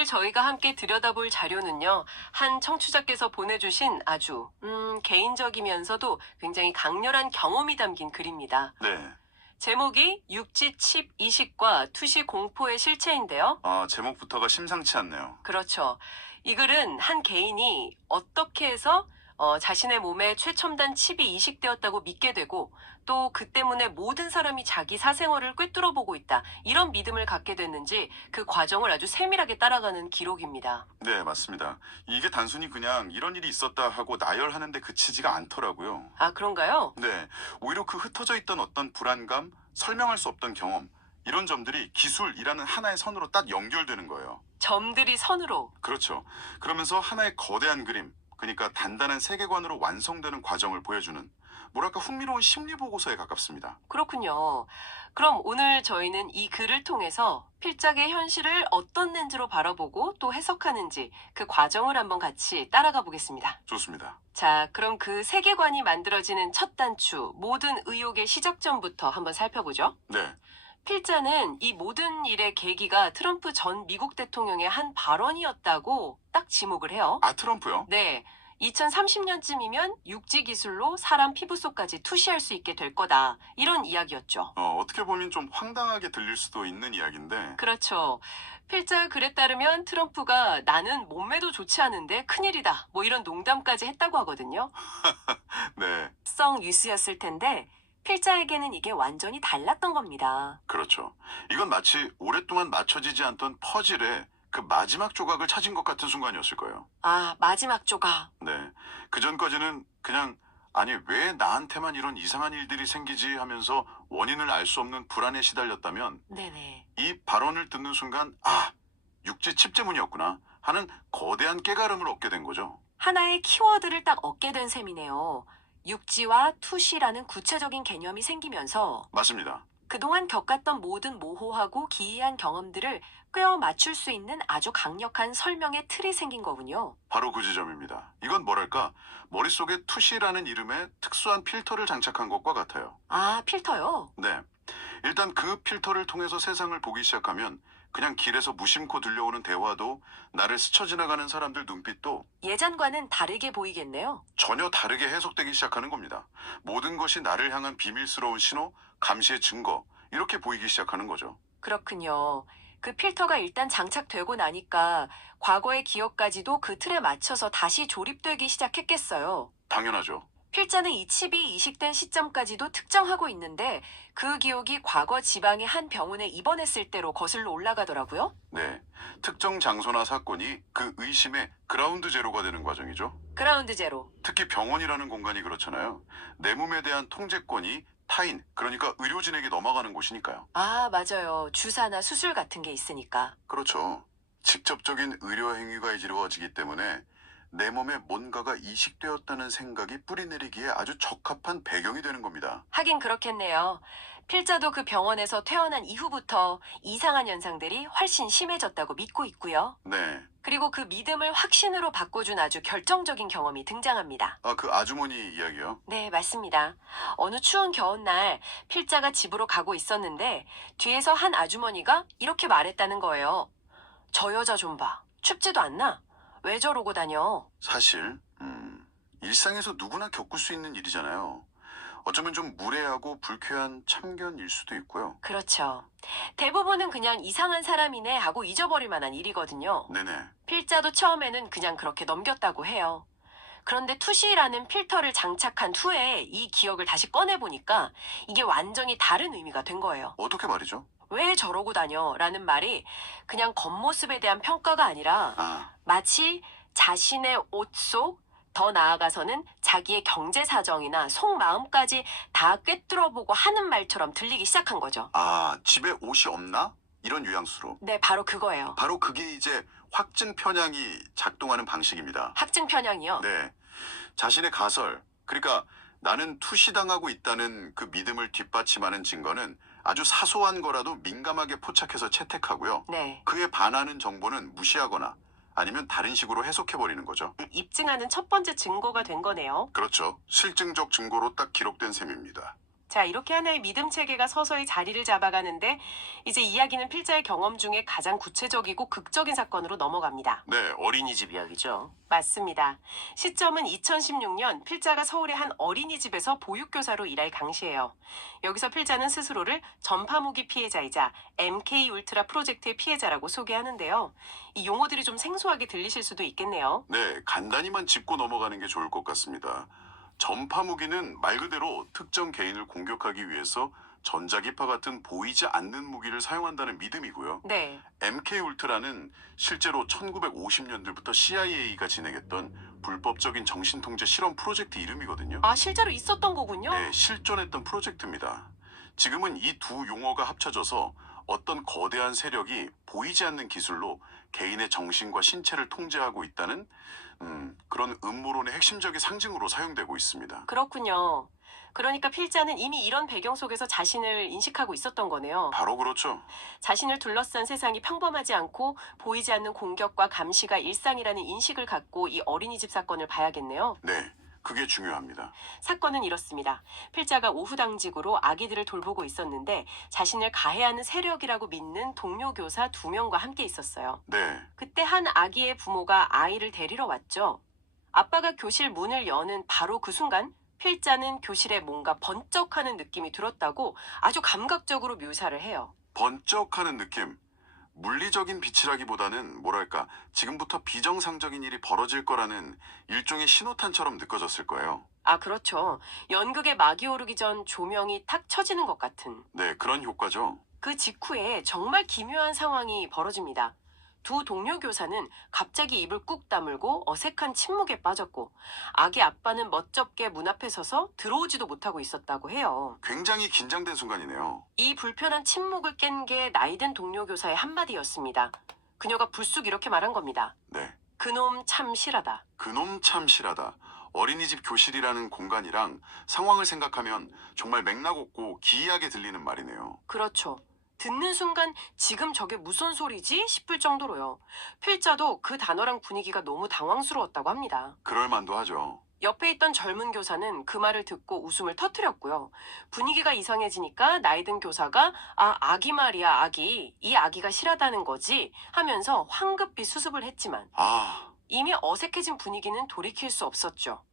오늘 저희가 함께 들여다볼 자료는요, 한 청취자께서 보내주신 아주, 개인적이면서도 굉장히 강렬한 경험이 담긴 글입니다. 네. 제목이 육지 칩 이식과 투시 공포의 실체인데요. 제목부터가 심상치 않네요. 그렇죠. 이 글은 한 개인이 어떻게 해서 자신의 몸에 최첨단 칩이 이식되었다고 믿게 되고 또 그 때문에 모든 사람이 자기 사생활을 꿰뚫어 보고 있다. 이런 믿음을 갖게 됐는지 그 과정을 아주 세밀하게 따라가는 기록입니다. 네, 맞습니다. 이게 단순히 그냥 이런 일이 있었다 하고 나열하는데 그치지가 않더라고요. 아, 그런가요? 네, 오히려 그 흩어져 있던 어떤 불안감, 설명할 수 없던 경험, 이런 점들이 기술이라는 하나의 선으로 딱 연결되는 거예요. 점들이 선으로. 그렇죠. 그러면서 하나의 거대한 그림, 그러니까 단단한 세계관으로 완성되는 과정을 보여주는, 뭐랄까 흥미로운 심리 보고서에 가깝습니다. 그렇군요. 그럼 오늘 저희는 이 글을 통해서 필작의 현실을 어떤 렌즈로 바라보고 또 해석하는지 그 과정을 한번 같이 따라가 보겠습니다. 좋습니다. 자, 그럼 그 세계관이 만들어지는 첫 단추, 모든 의혹의 시작점부터 한번 살펴보죠. 네, 필자는 이 모든 일의 계기가 트럼프 전 미국 대통령의 한 발언이었다고 딱 지목을 해요. 트럼프요? 네. 2030년쯤이면 육지 기술로 사람 피부 속까지 투시할 수 있게 될 거다. 이런 이야기였죠. 어떻게 보면 좀 황당하게 들릴 수도 있는 이야기인데, 그렇죠. 필자 글에 따르면 트럼프가 나는 몸매도 좋지 않은데 큰일이다. 뭐 이런 농담까지 했다고 하거든요. 네, 성 뉴스였을 텐데 필자에게는 이게 완전히 달랐던 겁니다. 그렇죠. 이건 마치 오랫동안 맞춰지지 않던 퍼즐의 그 마지막 조각을 찾은 것 같은 순간이었을 거예요. 아, 마지막 조각. 네. 그 전까지는 그냥, 아니, 왜 나한테만 이런 이상한 일들이 생기지 하면서 원인을 알 수 없는 불안에 시달렸다면, 네네. 이 발언을 듣는 순간, 육지 칩제문이었구나 하는 거대한 깨달음을 얻게 된 거죠. 하나의 키워드를 딱 얻게 된 셈이네요. 육지와 투시라는 구체적인 개념이 생기면서 맞습니다. 그동안 겪었던 모든 모호하고 기이한 경험들을 꿰어 맞출 수 있는 아주 강력한 설명의 틀이 생긴 거군요. 바로 그 지점입니다. 이건 뭐랄까, 머릿속에 투시라는 이름의 특수한 필터를 장착한 것과 같아요. 아, 필터요? 네. 일단 그 필터를 통해서 세상을 보기 시작하면 그냥 길에서 무심코 들려오는 대화도, 나를 스쳐 지나가는 사람들 눈빛도 예전과는 다르게 보이겠네요. 전혀 다르게 해석되기 시작하는 겁니다. 모든 것이 나를 향한 비밀스러운 신호, 감시의 증거, 이렇게 보이기 시작하는 거죠. 그렇군요. 그 필터가 일단 장착되고 나니까 과거의 기억까지도 그 틀에 맞춰서 다시 조립되기 시작했겠어요. 당연하죠. 필자는 이 칩이 이식된 시점까지도 특정하고 있는데 그 기억이 과거 지방의 한 병원에 입원했을 때로 거슬러 올라가더라고요. 네. 특정 장소나 사건이 그 의심의 그라운드 제로가 되는 과정이죠. 그라운드 제로. 특히 병원이라는 공간이 그렇잖아요. 내 몸에 대한 통제권이 타인, 그러니까 의료진에게 넘어가는 곳이니까요. 아, 맞아요. 주사나 수술 같은 게 있으니까. 그렇죠. 직접적인 의료 행위가 이루어지기 때문에 내 몸에 뭔가가 이식되었다는 생각이 뿌리내리기에 아주 적합한 배경이 되는 겁니다. 하긴 그렇겠네요. 필자도 그 병원에서 퇴원한 이후부터 이상한 현상들이 훨씬 심해졌다고 믿고 있고요. 네. 그리고 그 믿음을 확신으로 바꿔준 아주 결정적인 경험이 등장합니다. 그 아주머니 이야기요? 네, 맞습니다. 어느 추운 겨울날 필자가 집으로 가고 있었는데 뒤에서 한 아주머니가 이렇게 말했다는 거예요. 저 여자 좀 봐. 춥지도 않나? 왜 저러고 다녀? 사실, 일상에서 누구나 겪을 수 있는 일이잖아요. 어쩌면 좀 무례하고 불쾌한 참견일 수도 있고요. 그렇죠. 대부분은 그냥 이상한 사람이네 하고 잊어버릴 만한 일이거든요. 네네. 필자도 처음에는 그냥 그렇게 넘겼다고 해요. 그런데 투시라는 필터를 장착한 후에 이 기억을 다시 꺼내보니까 이게 완전히 다른 의미가 된 거예요. 어떻게 말이죠? 왜 저러고 다녀? 라는 말이 그냥 겉모습에 대한 평가가 아니라 마치 자신의 옷 속, 더 나아가서는 자기의 경제 사정이나 속마음까지 다 꿰뚫어보고 하는 말처럼 들리기 시작한 거죠. 집에 옷이 없나? 이런 뉘앙스로. 네, 바로 그거예요. 바로 그게 이제 확증 편향이 작동하는 방식입니다. 확증 편향이요. 네. 자신의 가설, 그러니까 나는 투시당하고 있다는 그 믿음을 뒷받침하는 증거는 아주 사소한 거라도 민감하게 포착해서 채택하고요. 네. 그에 반하는 정보는 무시하거나 아니면 다른 식으로 해석해버리는 거죠. 입증하는 첫 번째 증거가 된 거네요. 그렇죠. 실증적 증거로 딱 기록된 셈입니다. 자, 이렇게 하나의 믿음 체계가 서서히 자리를 잡아가는데 이제 이야기는 필자의 경험 중에 가장 구체적이고 극적인 사건으로 넘어갑니다. 네, 어린이집 이야기죠. 맞습니다. 시점은 2016년 필자가 서울의 한 어린이집에서 보육교사로 일할 당시예요. 여기서 필자는 스스로를 전파무기 피해자이자 MK 울트라 프로젝트의 피해자라고 소개하는데요. 이 용어들이 좀 생소하게 들리실 수도 있겠네요. 네, 간단히만 짚고 넘어가는 게 좋을 것 같습니다. 전파 무기는 말 그대로 특정 개인을 공격하기 위해서 전자기파 같은 보이지 않는 무기를 사용한다는 믿음이고요. 네. MK 울트라는 실제로 1950년들부터 CIA가 진행했던 불법적인 정신통제 실험 프로젝트 이름이거든요. 아, 실제로 있었던 거군요. 네, 실존했던 프로젝트입니다. 지금은 이 두 용어가 합쳐져서 어떤 거대한 세력이 보이지 않는 기술로 개인의 정신과 신체를 통제하고 있다는 그런 음모론의 핵심적인 상징으로 사용되고 있습니다. 그렇군요. 그러니까 필자는 이미 이런 배경 속에서 자신을 인식하고 있었던 거네요. 바로 그렇죠. 자신을 둘러싼 세상이 평범하지 않고 보이지 않는 공격과 감시가 일상이라는 인식을 갖고 이 어린이집 사건을 봐야겠네요. 네, 그게 중요합니다. 사건은 이렇습니다. 필자가 오후 당직으로 아기들을 돌보고 있었는데 자신을 가해하는 세력이라고 믿는 동료 교사 2명과 함께 있었어요. 네, 그때 한 아기의 부모가 아이를 데리러 왔죠. 아빠가 교실 문을 여는 바로 그 순간 필자는 교실에 뭔가 번쩍하는 느낌이 들었다고 아주 감각적으로 묘사를 해요. 번쩍하는 느낌. 물리적인 빛이라기보다는 뭐랄까 지금부터 비정상적인 일이 벌어질 거라는 일종의 신호탄처럼 느껴졌을 거예요. 아, 그렇죠. 연극에 막이 오르기 전 조명이 탁 쳐지는 것 같은. 네, 그런 효과죠. 그 직후에 정말 기묘한 상황이 벌어집니다. 두 동료 교사는 갑자기 입을 꾹 다물고 어색한 침묵에 빠졌고 아기 아빠는 멋쩍게 문 앞에 서서 들어오지도 못하고 있었다고 해요. 굉장히 긴장된 순간이네요. 이 불편한 침묵을 깬 게 나이든 동료 교사의 한마디였습니다. 그녀가 불쑥 이렇게 말한 겁니다. 네, 그놈 참 실하다. 그놈 참 실하다. 어린이집 교실이라는 공간이랑 상황을 생각하면 정말 맥락 없고 기이하게 들리는 말이네요. 그렇죠. 듣는 순간 지금 저게 무슨 소리지 싶을 정도로요. 필자도 그 단어랑 분위기가 너무 당황스러웠다고 합니다. 그럴 만도 하죠. 옆에 있던 젊은 교사는 그 말을 듣고 웃음을 터뜨렸고요. 분위기가 이상해지니까 나이든 교사가 아기 말이야, 아기. 이 아기가 실하다는 거지 하면서 황급히 수습을 했지만 아, 이미 어색해진 분위기는 돌이킬 수 없었죠.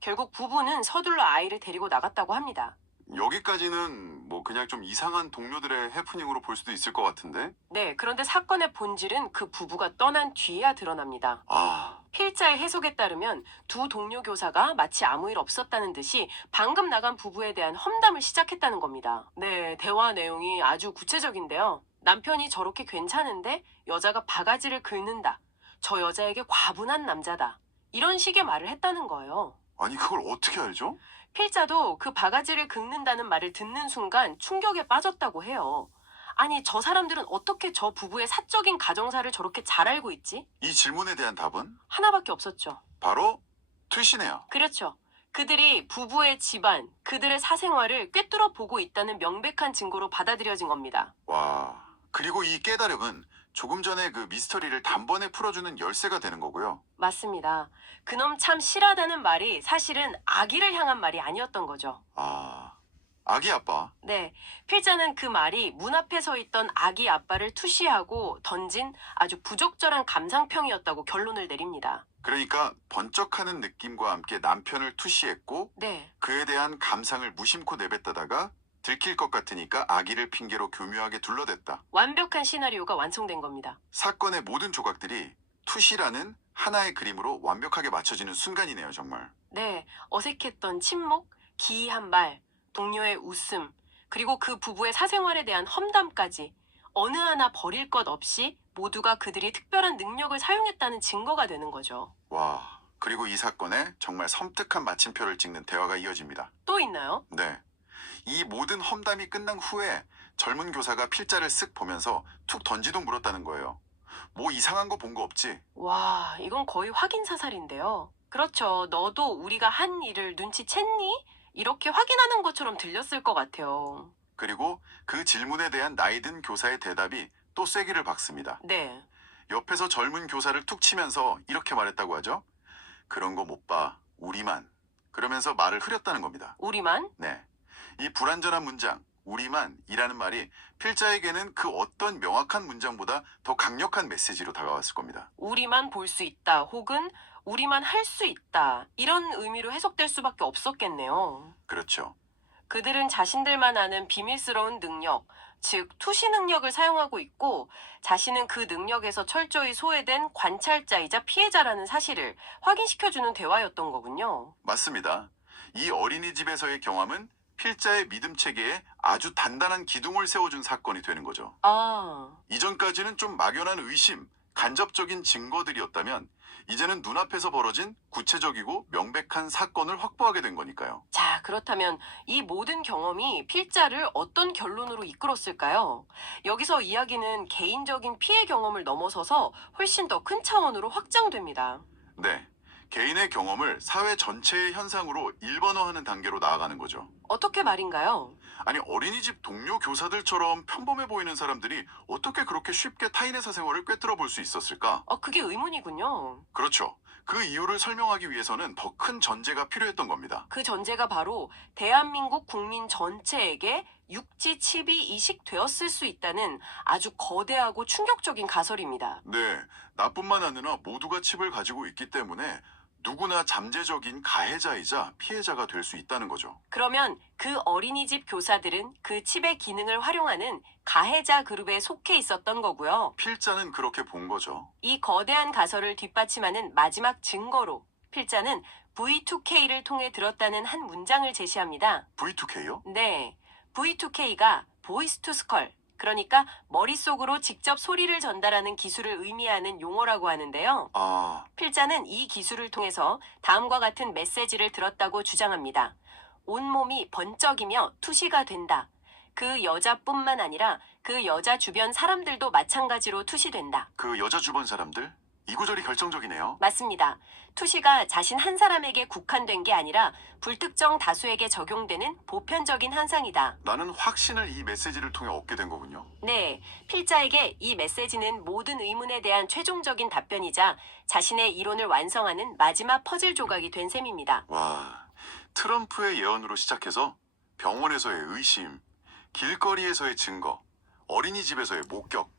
결국 부부는 서둘러 아이를 데리고 나갔다고 합니다. 여기까지는 뭐 그냥 좀 이상한 동료들의 해프닝으로 볼 수도 있을 것 같은데? 네, 그런데 사건의 본질은 그 부부가 떠난 뒤에야 드러납니다. 아, 필자의 해석에 따르면 두 동료 교사가 마치 아무 일 없었다는 듯이 방금 나간 부부에 대한 험담을 시작했다는 겁니다. 네, 대화 내용이 아주 구체적인데요. 남편이 저렇게 괜찮은데 여자가 바가지를 긁는다. 저 여자에게 과분한 남자다. 이런 식의 말을 했다는 거예요. 아니 그걸 어떻게 알죠? 필자도 그 바가지를 긁는다는 말을 듣는 순간 충격에 빠졌다고 해요. 아니, 저 사람들은 어떻게 저 부부의 사적인 가정사를 저렇게 잘 알고 있지? 이 질문에 대한 답은 하나밖에 없었죠. 바로 투시네요. 그렇죠. 그들이 부부의 집안, 그들의 사생활을 꿰뚫어 보고 있다는 명백한 증거로 받아들여진 겁니다. 와, 그리고 이 깨달음은 조금 전에 그 미스터리를 단번에 풀어주는 열쇠가 되는 거고요. 맞습니다. 그놈 참 실하다는 말이 사실은 아기를 향한 말이 아니었던 거죠. 아, 아기 아빠. 네, 필자는 그 말이 문 앞에 서 있던 아기 아빠를 투시하고 던진 아주 부적절한 감상평이었다고 결론을 내립니다. 그러니까 번쩍하는 느낌과 함께 남편을 투시했고 네, 그에 대한 감상을 무심코 내뱉다가 들킬 것 같으니까 아기를 핑계로 교묘하게 둘러댔다. 완벽한 시나리오가 완성된 겁니다. 사건의 모든 조각들이 투시라는 하나의 그림으로 완벽하게 맞춰지는 순간이네요, 정말. 네, 어색했던 침묵, 기이한 말, 동료의 웃음, 그리고 그 부부의 사생활에 대한 험담까지 어느 하나 버릴 것 없이 모두가 그들이 특별한 능력을 사용했다는 증거가 되는 거죠. 와, 그리고 이 사건에 정말 섬뜩한 마침표를 찍는 대화가 이어집니다. 또 있나요? 네. 이 모든 험담이 끝난 후에 젊은 교사가 필자를 쓱 보면서 툭 던지도 물었다는 거예요. 뭐 이상한 거 본 거 없지? 와, 이건 거의 확인 사살인데요. 그렇죠. 너도 우리가 한 일을 눈치챘니? 이렇게 확인하는 것처럼 들렸을 것 같아요. 그리고 그 질문에 대한 나이든 교사의 대답이 또 쐐기를 박습니다. 네. 옆에서 젊은 교사를 툭 치면서 이렇게 말했다고 하죠. 그런 거 못 봐. 우리만. 그러면서 말을 흐렸다는 겁니다. 우리만? 네. 이 불완전한 문장, 우리만이라는 말이 필자에게는 그 어떤 명확한 문장보다 더 강력한 메시지로 다가왔을 겁니다. 우리만 볼 수 있다 혹은 우리만 할 수 있다 이런 의미로 해석될 수밖에 없었겠네요. 그렇죠. 그들은 자신들만 아는 비밀스러운 능력, 즉 투시 능력을 사용하고 있고 자신은 그 능력에서 철저히 소외된 관찰자이자 피해자라는 사실을 확인시켜주는 대화였던 거군요. 맞습니다. 이 어린이집에서의 경험은 필자의 믿음 체계에 아주 단단한 기둥을 세워준 사건이 되는 거죠. 아, 이전까지는 좀 막연한 의심, 간접적인 증거들이었다면 이제는 눈앞에서 벌어진 구체적이고 명백한 사건을 확보하게 된 거니까요. 자, 그렇다면 이 모든 경험이 필자를 어떤 결론으로 이끌었을까요? 여기서 이야기는 개인적인 피해 경험을 넘어서서 훨씬 더 큰 차원으로 확장됩니다. 네. 개인의 경험을 사회 전체의 현상으로 일반화하는 단계로 나아가는 거죠. 어떻게 말인가요? 아니, 어린이집 동료 교사들처럼 평범해 보이는 사람들이 어떻게 그렇게 쉽게 타인의 사생활을 꿰뚫어 볼 수 있었을까? 그게 의문이군요. 그렇죠. 그 이유를 설명하기 위해서는 더 큰 전제가 필요했던 겁니다. 그 전제가 바로 대한민국 국민 전체에게 육지 칩이 이식되었을 수 있다는 아주 거대하고 충격적인 가설입니다. 네, 나뿐만 아니라 모두가 칩을 가지고 있기 때문에 누구나 잠재적인 가해자이자 피해자가 될 수 있다는 거죠. 그러면 그 어린이집 교사들은 그 칩의 기능을 활용하는 가해자 그룹에 속해 있었던 거고요. 필자는 그렇게 본 거죠. 이 거대한 가설을 뒷받침하는 마지막 증거로 필자는 V2K를 통해 들었다는 한 문장을 제시합니다. V2K요? 네, V2K가 보이스 투 스컬, 그러니까 머릿속으로 직접 소리를 전달하는 기술을 의미하는 용어라고 하는데요. 아, 필자는 이 기술을 통해서 다음과 같은 메시지를 들었다고 주장합니다. 온몸이 번쩍이며 투시가 된다. 그 여자뿐만 아니라 그 여자 주변 사람들도 마찬가지로 투시된다. 그 여자 주변 사람들? 이 구절이 결정적이네요. 맞습니다. 투시가 자신 한 사람에게 국한된 게 아니라 불특정 다수에게 적용되는 보편적인 현상이다. 나는 확신을 이 메시지를 통해 얻게 된 거군요. 네, 필자에게 이 메시지는 모든 의문에 대한 최종적인 답변이자 자신의 이론을 완성하는 마지막 퍼즐 조각이 된 셈입니다. 와, 트럼프의 예언으로 시작해서 병원에서의 의심, 길거리에서의 증거, 어린이집에서의 목격,